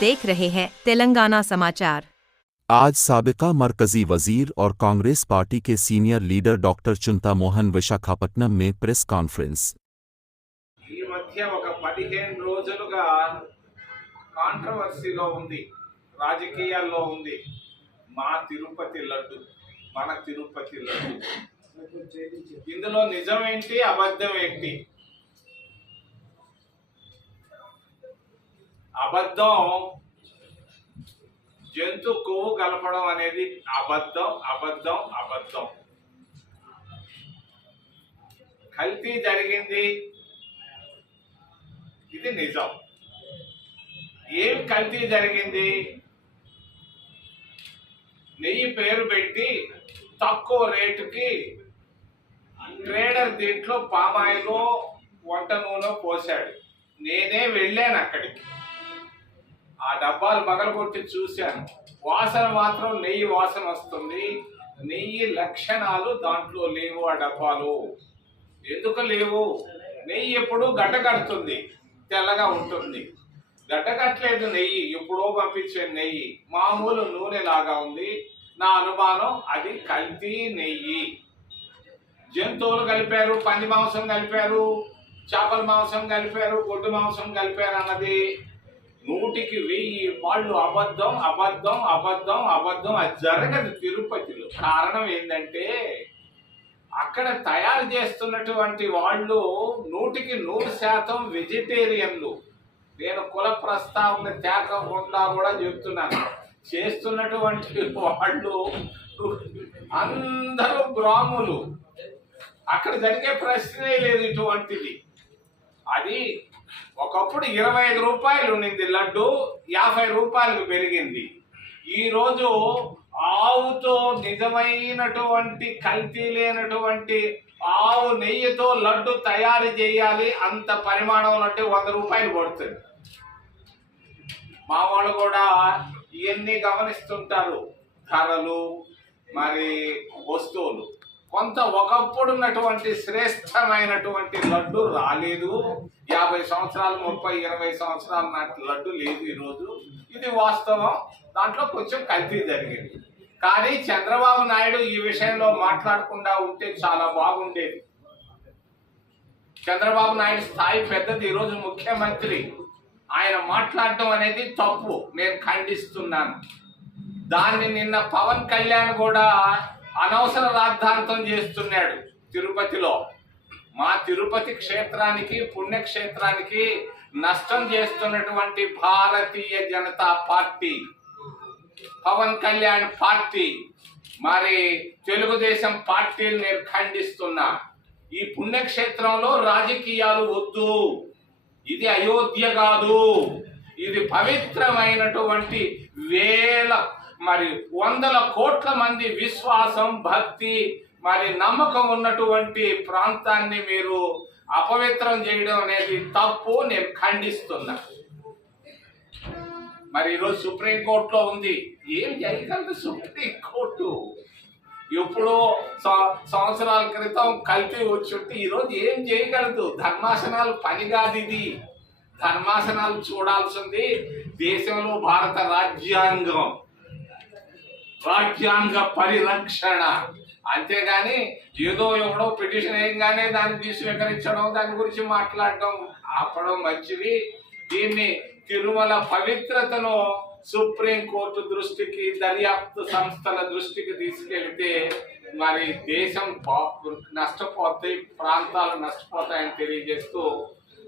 देख रहे हैं तेलंगाना समाचार। आज साबिका मरकजी वजीर और कांग्रेस पार्टी के सीनियर लीडर डॉक्टर చింతా మోహన్ విశాఖపట్నం में प्रेस कॉन्फ्रेंस। ఈ మధ్య ఒక 15 రోజులుగా కాంట్రవర్సీలో ఉంది, రాజకీయాల్లో ఉంది మా తిరుపతి లడ్డు, మన తిరుపతి లడ్డు. ఇందులో నిజమేంటి, అబద్ధం ఏంటి? అబద్ధం జంతు కొవ్వు కలపడం అనేది అబద్ధం అబద్ధం అబద్ధం. కల్తీ జరిగింది, ఇది నిజం. ఏం కల్తీ జరిగింది? నెయ్యి పేరు పెట్టి తక్కువ రేటుకి ట్రేడర్ దీంట్లో పామాయిల్ వంట నూనె పోసాడు. నేనే వెళ్ళాను అక్కడికి, ఆ డబ్బాలు పగలగొట్టి చూశాను. వాసన మాత్రం నెయ్యి వాసన వస్తుంది. నెయ్యి లక్షణాలు దాంట్లో లేవు. ఆ డబ్బాలు ఎందుకు లేవు? నెయ్యి ఎప్పుడు గడ్డకడుతుంది, తెల్లగా ఉంటుంది. గడ్డకట్టలేదు నెయ్యి, ఎప్పుడో పంపించే నెయ్యి మామూలు నూనె లాగా ఉంది. నా అనుమానం అది కల్తీ నెయ్యి. జంతువులు కలిపారు, పంది మాంసం కలిపారు, చేపల మాంసం కలిపారు, గొడ్డు మాంసం కలిపారు అన్నది 100% వాళ్ళు అబద్ధం అబద్ధం అబద్ధం అబద్ధం. అది జరగదు తిరుపతిలో. కారణం ఏంటంటే అక్కడ తయారు చేస్తున్నటువంటి వాళ్ళు 100% వెజిటేరియన్లు. నేను కుల ప్రస్తావన తేకుండా కూడా చెప్తున్నాను. చేస్తున్నటువంటి వాళ్ళు అందరూ బ్రాహ్మణులు. అక్కడ జరిగే ప్రశ్నే లేదు ఇటువంటిది. అది ఒకప్పుడు 25 రూపాయలు ఉండింది లడ్డు, 50 రూపాయలకు పెరిగింది. ఈరోజు ఆవుతో నిజమైనటువంటి కల్తీ లేనటువంటి ఆవు నెయ్యితో లడ్డు తయారు చేయాలి. అంత పరిమాణం అంటే 100 రూపాయలు పడుతుంది. మా వాళ్ళు కూడా ఇవన్నీ గమనిస్తుంటారు, ధరలు మరి వస్తువులు. కొంత ఒకప్పుడు ఉన్నటువంటి శ్రేష్టమైనటువంటి లడ్డు రాలేదు. 50 సంవత్సరాలు 30 20 సంవత్సరాల నాటి లడ్డు లేదు ఈరోజు. ఇది వాస్తవం. దాంట్లో కొంచెం కల్తీ జరిగింది. కానీ చంద్రబాబు నాయుడు ఈ విషయంలో మాట్లాడకుండా ఉంటే చాలా బాగుండేది. చంద్రబాబు నాయుడు స్థాయి పెద్దది, ఈరోజు ముఖ్యమంత్రి. ఆయన మాట్లాడటం అనేది తప్పు, నేను ఖండిస్తున్నాను. దాన్ని నిన్న పవన్ కళ్యాణ్ కూడా అనవసర రాద్ధాంతం చేస్తున్నాడు తిరుపతిలో. మా తిరుపతి క్షేత్రానికి, పుణ్యక్షేత్రానికి నష్టం చేస్తున్నటువంటి భారతీయ జనతా పార్టీ, పవన్ కళ్యాణ్ పార్టీ, మరి తెలుగుదేశం పార్టీని నేను ఖండిస్తున్నా. ఈ పుణ్యక్షేత్రంలో రాజకీయాలు వద్దు. ఇది అయోధ్య కాదు, ఇది పవిత్రమైనటువంటి మరి 100 కోట్ల మంది విశ్వాసం, భక్తి మరి నమ్మకం ఉన్నటువంటి ప్రాంతాన్ని మీరు అపవిత్రం చేయడం అనేది తప్పు, నేను ఖండిస్తున్నా. మరి ఈరోజు సుప్రీంకోర్టులో ఉంది. ఏం చేయగలదు సుప్రీంకోర్టు? ఎప్పుడో సంవత్సరాల క్రితం కల్తీ వచ్చుంటే ఈరోజు ఏం చేయగలదు? ధర్మాసనాలు పని కాదు ఇది. ధర్మాసనాలు చూడాల్సింది దేశంలో భారత రాజ్యాంగ పరిరక్షణ. అంతేగాని ఏదో ఎవడో పిటిషన్ వేయగానే దాన్ని స్వీకరించడం, దాని గురించి మాట్లాడడం ఆపడం మంచిది. దీన్ని తిరుమల పవిత్రతను సుప్రీంకోర్టు దృష్టికి, దర్యాప్తు సంస్థల దృష్టికి తీసుకెళ్తే మరి దేశం నష్టపోతాయి, ప్రాంతాలు నష్టపోతాయని తెలియజేస్తూ,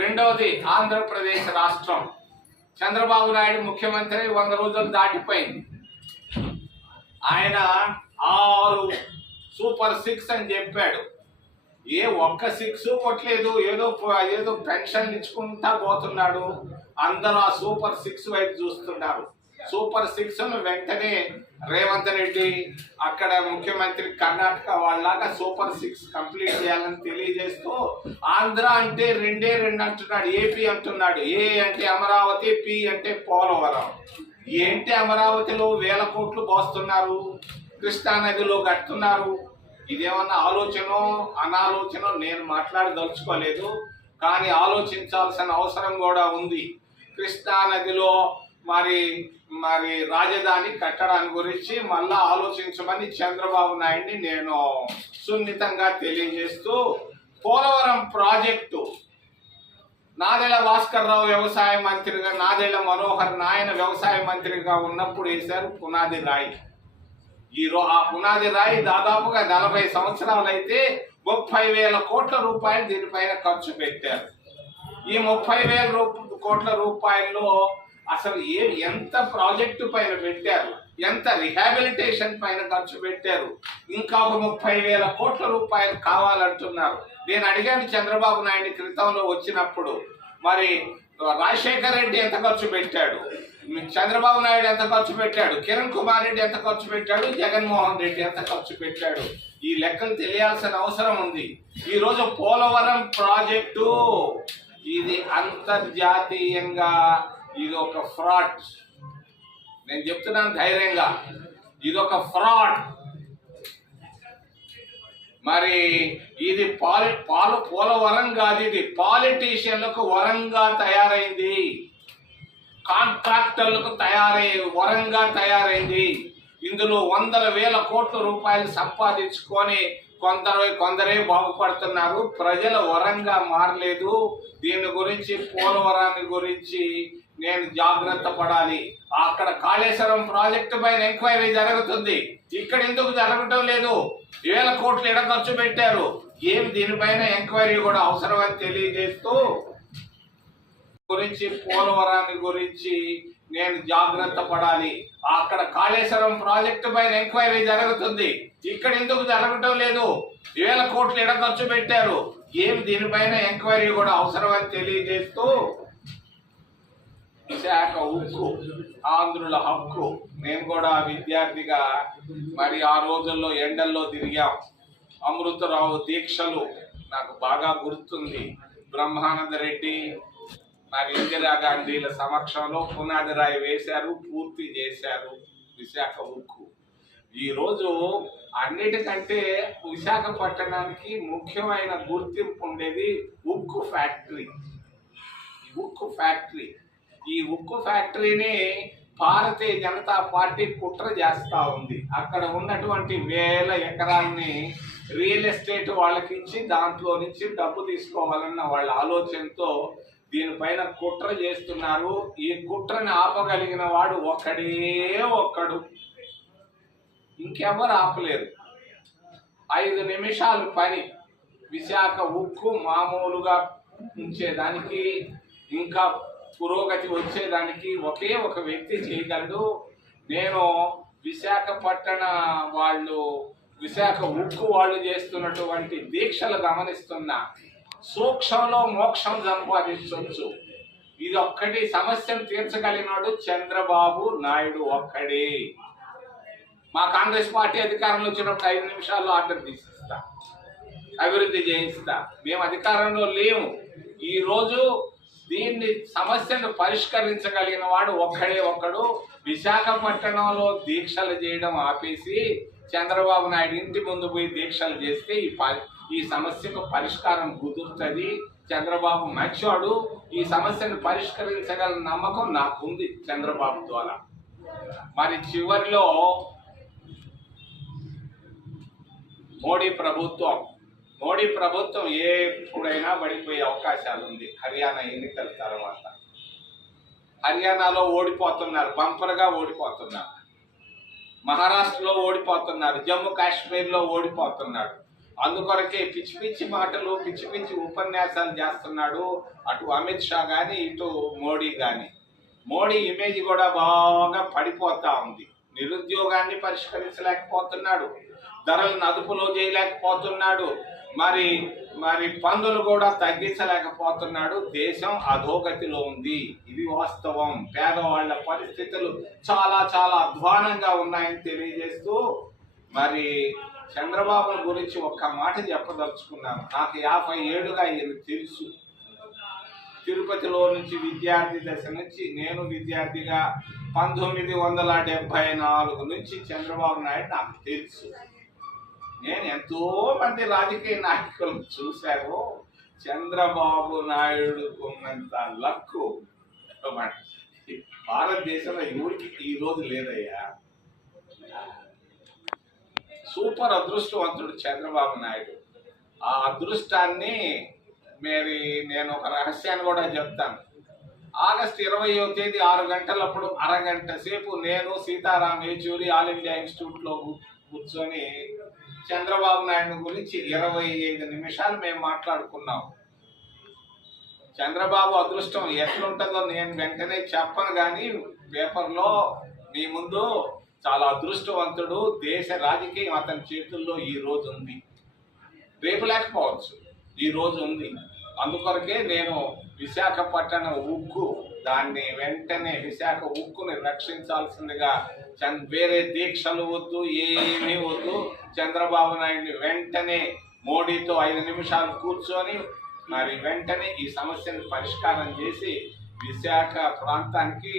రెండవది ఆంధ్రప్రదేశ్ రాష్ట్రం. చంద్రబాబు నాయుడు ముఖ్యమంత్రి 100 రోజులు దాటిపోయింది. ఆయన 6 సూపర్ 6 అని చెప్పాడు. ఒక్క 6 కొట్టలేదు. ఏదో పెన్షన్ ఇచ్చుకుంటా పోతున్నాడు. అందరూ ఆ సూపర్ 6 వైపు చూస్తున్నారు. సూపర్ 6ను వెంటనే రేవంత్ రెడ్డి అక్కడ ముఖ్యమంత్రి కర్ణాటక వాళ్ళలాగా సూపర్ 6 కంప్లీట్ చేయాలని తెలియజేస్తూ, ఆంధ్ర అంటే 2 అంటున్నాడు, ఏపీ అంటున్నాడు. ఏ అంటే అమరావతి, పి అంటే పోలవరం. ఏంటి అమరావతిలో 1000 కోట్లు పోస్తున్నారు, కృష్ణా నదిలో కడుతున్నారు. ఇదేమన్నా ఆలోచనో అనాలోచనో నేను మాట్లాడదలుచుకోలేదు, కానీ ఆలోచించాల్సిన అవసరం కూడా ఉంది. కృష్ణా నదిలో మరి మరి రాజధాని కట్టడాన్ని గురించి మళ్ళా ఆలోచించమని చంద్రబాబు నాయుడిని నేను సున్నితంగా తెలియజేస్తూ, పోలవరం ప్రాజెక్టు నాదెళ్ల భాస్కర్ రావు వ్యవసాయ మంత్రిగా, నాదెళ్ల మనోహర్ నాయన వ్యవసాయ మంత్రిగా ఉన్నప్పుడు వేశారు పునాది రాయి. ఆ పునాది రాయి దాదాపుగా 40 సంవత్సరాలు అయితే 30,000 కోట్ల రూపాయలు దీనిపైన ఖర్చు పెట్టారు. ఈ 30,000 కోట్ల రూపాయల్లో అసలు ఎంత ప్రాజెక్టు పైన పెట్టారు, ఎంత రిహాబిలిటేషన్ పైన ఖర్చు పెట్టారు, ఇంకా ఒక 30,000 కోట్ల రూపాయలు కావాలంటున్నారు. నేను అడిగాను చంద్రబాబు నాయుడు క్రితంలో వచ్చినప్పుడు, మరి రాజశేఖర్ రెడ్డి ఎంత ఖర్చు పెట్టాడు, చంద్రబాబు నాయుడు ఎంత ఖర్చు పెట్టాడు, కిరణ్ కుమార్ రెడ్డి ఎంత ఖర్చు పెట్టాడు, జగన్మోహన్ రెడ్డి ఎంత ఖర్చు పెట్టాడు, ఈ లెక్కలు తెలియాల్సిన అవసరం ఉంది. ఈరోజు పోలవరం ప్రాజెక్టు ఇది అంతర్జాతీయంగా ఇది ఒక ఫ్రాడ్. నేను చెప్తున్నాను ధైర్యంగా, ఇది ఒక ఫ్రాడ్. మరి ఇది పోలవరం కాదు, ఇది పాలిటీషియన్లకు వరంగా తయారైంది, కాంట్రాక్టర్లకు వరంగా తయారైంది. ఇందులో 100,000 కోట్ల రూపాయలు సంపాదించుకొని కొందరే బాగుపడుతున్నారు, ప్రజల వరంగా మారలేదు. దీని గురించి, పోలవరాన్ని గురించి నేను జాగ్రత్త పడాలి. అక్కడ కాళేశ్వరం ప్రాజెక్టు పైన ఎంక్వైరీ జరుగుతుంది, ఇక్కడ ఎందుకు జరగటం లేదు? 1,000 కోట్లు ఎడ ఖర్చు పెట్టారు, దీనిపైన ఎంక్వైరీ కూడా అవసరమని తెలియజేస్తూ, పోలవరాన్ని గురించి నేను జాగ్రత్త పడాలి. అక్కడ కాళేశ్వరం ప్రాజెక్టు పైన ఎంక్వైరీ జరుగుతుంది, ఇక్కడ ఎందుకు జరగటం లేదు? 1,000 కోట్లు ఎడ ఖర్చు పెట్టారు, దీనిపైన ఎంక్వైరీ కూడా అవసరమని తెలియజేస్తూ, విశాఖ ఉక్కు ఆంధ్రుల హక్కు. నేను కూడా విద్యార్థిగా మరి ఆ రోజుల్లో ఎండల్లో తిరిగాం. అమృతరావు దీక్షలు నాకు బాగా గుర్తుంది. బ్రహ్మానంద రెడ్డి మరి ఇందిరాగాంధీల సమక్షంలో పునాది రాయి వేశారు, పూర్తి చేశారు విశాఖ ఉక్కు. ఈరోజు అన్నిటికంటే విశాఖపట్నానికి ముఖ్యమైన గుర్తింపు ఉండేది ఉక్కు ఫ్యాక్టరీ. ఈ ఉక్కు ఫ్యాక్టరీని భారతీయ జనతా పార్టీ కుట్ర చేస్తూ ఉంది. అక్కడ ఉన్నటువంటి 1,000 ఎకరాలని రియల్ ఎస్టేట్ వాళ్ళకి ఇచ్చి దాంట్లో నుంచి డబ్బు తీసుకోవాలన్న వాళ్ళ ఆలోచనతో దీనిపైన కుట్ర చేస్తున్నారు. ఈ కుట్రని ఆపగలిగిన వాడు ఒక్కడు, ఇంకెవరు ఆపలేరు. 5 నిమిషాలు పని విశాఖ ఉక్కు మామూలుగా ఉంచేదానికి, ఇంకా పురోగతి వచ్చేదానికి ఒకే ఒక వ్యక్తి చేయగలడు. నేను విశాఖపట్టణ విశాఖ ఉక్కు వాళ్ళు చేస్తున్నటువంటి దీక్షలు గమనిస్తున్నా. సూక్ష్మంలో మోక్షం సంపాదించవచ్చు. ఇది ఒక్కటి సమస్యను తీర్చగలిగినాడు చంద్రబాబు నాయుడు ఒక్కడే. మా కాంగ్రెస్ పార్టీ అధికారంలో వచ్చినప్పుడు 5 నిమిషాల్లో ఆర్డర్ తీసిస్తా, అభివృద్ధి చేయిస్తా. మేము అధికారంలో లేము. ఈరోజు దీన్ని సమస్యను పరిష్కరించగలిగిన వాడు ఒక్కడు. విశాఖపట్నంలో దీక్షలు చేయడం ఆపేసి చంద్రబాబు నాయుడు ఇంటి ముందు పోయి దీక్షలు చేస్తే ఈ సమస్యకు పరిష్కారం కుదురుతుంది. చంద్రబాబు మంచివాడు, ఈ సమస్యను పరిష్కరించగల నమ్మకం నాకుంది చంద్రబాబు ద్వారా. మరి చివరిలో మోడీ ప్రభుత్వం ఎప్పుడైనా పడిపోయే అవకాశాలు ఉంది. హర్యానా ఎన్నికల తర్వాత హర్యానాలో ఓడిపోతున్నారు, బంపర్గా ఓడిపోతున్నారు. మహారాష్ట్రలో ఓడిపోతున్నారు, జమ్మూ కాశ్మీర్లో ఓడిపోతున్నాడు. అందుకొరకే పిచ్చి మాటలు, పిచ్చి ఉపన్యాసాలు చేస్తున్నాడు అటు అమిత్ షా కానీ ఇటు మోడీ కానీ. మోడీ ఇమేజ్ కూడా బాగా పడిపోతా ఉంది. నిరుద్యోగాన్ని పరిష్కరించలేకపోతున్నాడు, ధరలను అదుపులో చేయలేకపోతున్నాడు, మరి పన్నులు కూడా తగ్గించలేకపోతున్నాడు. దేశం అధోగతిలో ఉంది, ఇది వాస్తవం. పేదవాళ్ల పరిస్థితులు చాలా అధ్వానంగా ఉన్నాయని తెలియజేస్తూ, మరి చంద్రబాబు గురించి ఒక్క మాట చెప్పదలుచుకున్నాను. నాకు 50 ఏళ్ళుగా ఈయన తెలుసు. తిరుపతిలో నుంచి విద్యార్థి దశ నుంచి, నేను విద్యార్థిగా 1974 నుంచి చంద్రబాబు నాయుడు నాకు తెలుసు. నేను ఎంతో మంది రాజకీయ నాయకులను చూశాను. చంద్రబాబు నాయుడు ఉన్నంత లక్కు భారతదేశంలో ఎవరికి ఈ రోజు లేదయ్యా. సూపర్ అదృష్టవంతుడు చంద్రబాబు నాయుడు. ఆ అదృష్టాన్ని నేను ఒక రహస్యాన్ని కూడా చెప్తాను. ఆగస్టు 20వ తేదీ 6 గంటలప్పుడు అరగంట సేపు నేను సీతారాం యేచూరి ఆల్ ఇండియా ఇన్స్టిట్యూట్లో కూర్చొని చంద్రబాబు నాయుడు గురించి 25 నిమిషాలు మేము మాట్లాడుకున్నాం. చంద్రబాబు అదృష్టం ఎట్లుంటుందో నేను వెంటనే చెప్పను, కానీ పేపర్లో మీ ముందు చాలా అదృష్టవంతుడు, దేశ రాజకీయం అతని చేతుల్లో ఈ రోజు ఉంది. రేపు లేకపోవచ్చు, ఈ రోజు ఉంది. అందుకొరకే నేను విశాఖపట్నం ఉక్కు దాన్ని వెంటనే విశాఖ ఉక్కుని రక్షించాల్సిందిగా వేరే దీక్షలు వద్దు, ఏమీ వద్దు. చంద్రబాబు నాయుడిని వెంటనే మోడీతో 5 నిమిషాలు కూర్చొని మరి వెంటనే ఈ సమస్యను పరిష్కారం చేసి విశాఖ ప్రాంతానికి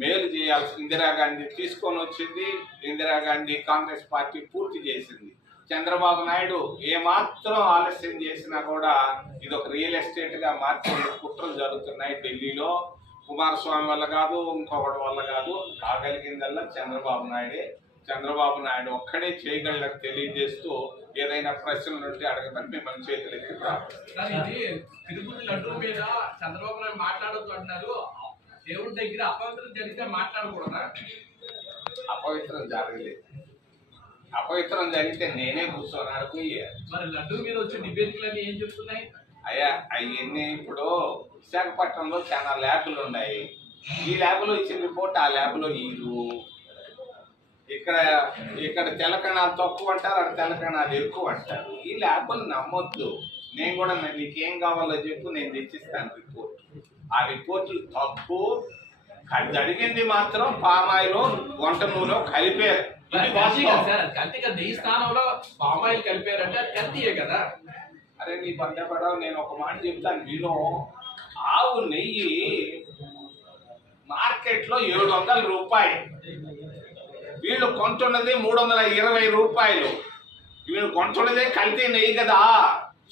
మేలు చేయాల్సి ఇందిరాగాంధీ తీసుకొని వచ్చింది. ఇందిరాగాంధీ కాంగ్రెస్ పార్టీ పూర్తి చేసింది. చంద్రబాబు నాయుడు ఏమాత్రం ఆలస్యం చేసినా కూడా ఇది ఒక రియల్ ఎస్టేట్ గా మార్చే కుట్రలు జరుగుతున్నాయి ఢిల్లీలో. కుమారస్వామి వల్ల కాదు, ఇంకొకటి వల్ల కాదు, కాగలిగిందల్లా చంద్రబాబు నాయుడే. చంద్రబాబు నాయుడు ఒక్కడే చేయగలడని తెలియజేస్తూ ఏదైనా ప్రశ్నలు ఉంటే అడగమని మిమ్మల్ని చేతులెత్తి ప్రార్థిస్తున్నాను. తిరుపతి లడ్డు మీద చంద్రబాబు నాయుడు మాట్లాడొద్దు అంటున్నారు. దేవుడి దగ్గర అపవిత్రం జరిగితే మాట్లాడకూడదా? అపవిత్రం జరగలేదు. అపవిత్రం జరిగితే నేనే కూర్చొని అడుగుయ్యా. మరి లడ్డు మీద వచ్చే నివేదికలు ఏం చెప్తున్నాయి? అయ్యా అవన్నీ ఇప్పుడు విశాఖపట్నంలో చాలా ల్యాబ్లు ఉన్నాయి. ఈ ల్యాబ్లో ఇచ్చిన రిపోర్ట్ ఆ ల్యాబ్లో ఇరు. ఇక్కడ తెలకణాలు తక్కువ అంటారు, అక్కడ తెలకణాలు ఎక్కువ అంటారు. ఈ ల్యాబ్లు నమ్మొద్దు. నేను కూడా నీకేం కావాలో చెప్పు, నేను తెచ్చిస్తాను రిపోర్ట్. ఆ రిపోర్ట్లు తప్పు. జరిగింది మాత్రం పామాయిలో వంట నూనెలో కలిపారు. నెయ్యి స్థానంలో పామాయిల్ కలిపారంటే అది కల్తీయే కదా. అరే నీ పడ్డపడవు. నేను ఒక మాట చెప్తాను వీళ్ళు. ఆవు నెయ్యి మార్కెట్లో 700 రూపాయలు, వీళ్ళు కొంటున్నది 320 రూపాయలు. వీళ్ళు కొంటున్నదే కల్తీ నెయ్యి కదా.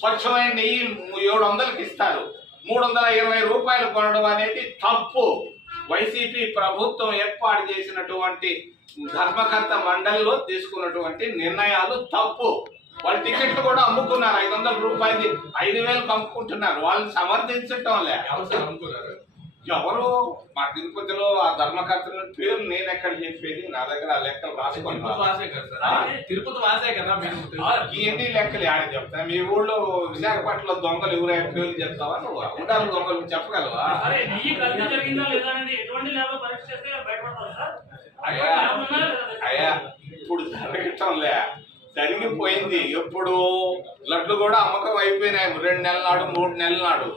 స్వచ్ఛమైన నెయ్యి 700కి ఇస్తారు. 320 రూపాయలు కొనడం అనేది తప్పు. వైసీపీ ప్రభుత్వం ఏర్పాటు చేసినటువంటి ధర్మకర్త మండలిలో తీసుకున్నటువంటి నిర్ణయాలు తప్పు. వాళ్ళు టికెట్లు కూడా అమ్ముకున్నారు. 500 రూపాయలు 5,000కి అమ్ముకుంటున్నారు. వాళ్ళని సమర్థించటం లే. ఎవరు మా తిరుపతిలో ఆ ధర్మకర్తల పేరు నేను ఎక్కడ చెప్పేది? నా దగ్గర ఆ లెక్కలు రాసుకుంటాను. తిరుపతి వాసే కదా ఎన్ని లెక్కలు ఆడ చెప్తా. మీ ఊళ్ళో విశాఖపట్నంలో దొంగలు ఎవరైనా పేర్లు చెప్తావా? నువ్వు ఉండాలి దొంగలు చెప్పగలవా? అయ్యా ఇప్పుడు జరగటం లే, జరిగిపోయింది. ఎప్పుడు లడ్లు కూడా అమ్మకం అయిపోయినాయి. 2 నెలల నాడు 3 నెలల నాడు.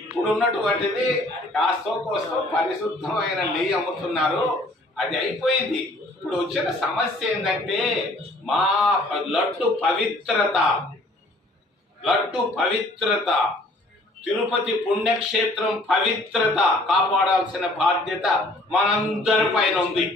ఇప్పుడు ఉన్నటువంటిది కాస్తో కోస్తో పరిశుద్ధమైన నెయ్యి అమ్ముతున్నారు. అది అయిపోయింది. ఇప్పుడు వచ్చిన సమస్య ఏంటంటే మా లడ్డు పవిత్రత తిరుపతి పుణ్యక్షేత్రం పవిత్రత కాపాడాల్సిన బాధ్యత మనందరి పైన ఉంది.